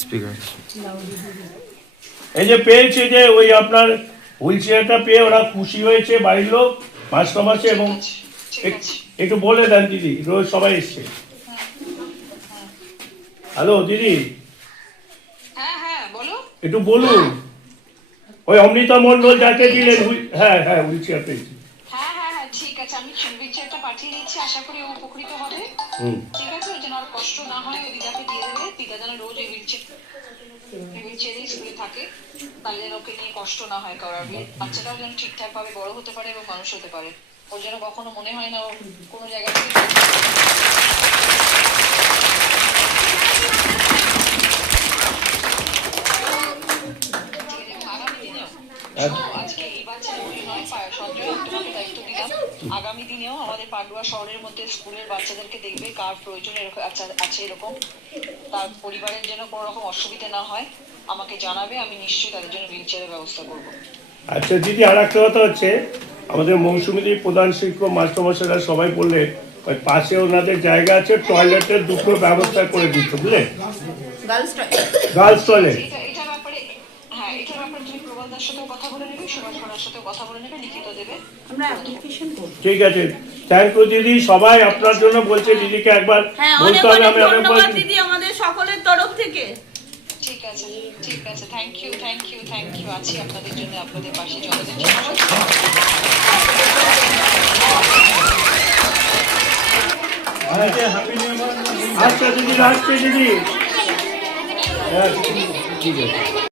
Speaker এই যে পেয়েছে যে ওই আপনার হুইল চেয়ারটা পেয়ে ওরা খুশি হয়েছে বাড়ির লোক মাস্টার মাসে এবং একটু বলে দেন দিদি রোজ সবাই এসছে। হ্যালো দিদি একটু বলুন ওই অমৃতা মন্ডল যাকে দিলেন হ্যাঁ হ্যাঁ হুইল চেয়ার পেয়েছি। ঠিক আছে, আমি হুইলচেয়ারটা পাঠিয়ে দিচ্ছি, আশা করি ও উপকৃত হবে। ঠিক আছে, ওই যেন আর কষ্ট না হয়, ওই দিদাকে দিয়ে দেবে, দিদা যেন রোজ এই হুইলচেয়ারে স্কুলে থাকে, তাহলে যেন ওকে নিয়ে কষ্ট না হয় কারোর। বাচ্চাটাও যেন ঠিকঠাক ভাবে বড় হতে পারে এবং মানুষ হতে পারে, ওর যেন কখনো মনে হয় না ও কোনো জায়গা থেকে আজকে এই বাচ্চাদের নয় সঞ্জয় তোমাকে দায়িত্ব দিলাম, আগামী দিনেও আমাদের পান্ডুয়া শহরের মধ্যে স্কুলের বাচ্চাদেরকে দেখবে, কার প্রয়োজন আছে এরকম, তার পরিবারের জন্য কোনো রকম অসুবিধা না হয় আমাকে জানাবে, আমি নিশ্চয়ই তাদের জন্য হুইলচেয়ারের ব্যবস্থা করব। আচ্ছা দিদি আর একটা কথা হচ্ছে আমাদের মৌসুমীদের প্রধান শিক্ষক মাস্টারমশাইরা সবাই বললে ওই পাশে ওনাদের জায়গা আছে, টয়লেটের দুটো ব্যবস্থা করে দিচ্ছে বুঝলে, গার্লস টয়লেট। এটার ব্যাপারে তুমি প্রবলদার সাথেও কথা বলে নেবে, সুভাষ ভাড়ার সাথেও কথা বলে নেবে, লিখিত দেবে, আমরা অ্যাপ্লিকেশন করব। ঠিক আছে, থ্যাংক ইউ দিদি, সবাই আপনার জন্য বলছে, দিদিকে একবার বলতে হবে। আমি ধন্যবাদ দিদি আমাদের সকলের তরফ থেকে। ঠিক আছে থ্যাংক ইউ আছি আপনাদের জন্য, আপনাদের পাশে যতদিন আচ্ছা দিদি রাখছি দিদি। ঠিক আছে।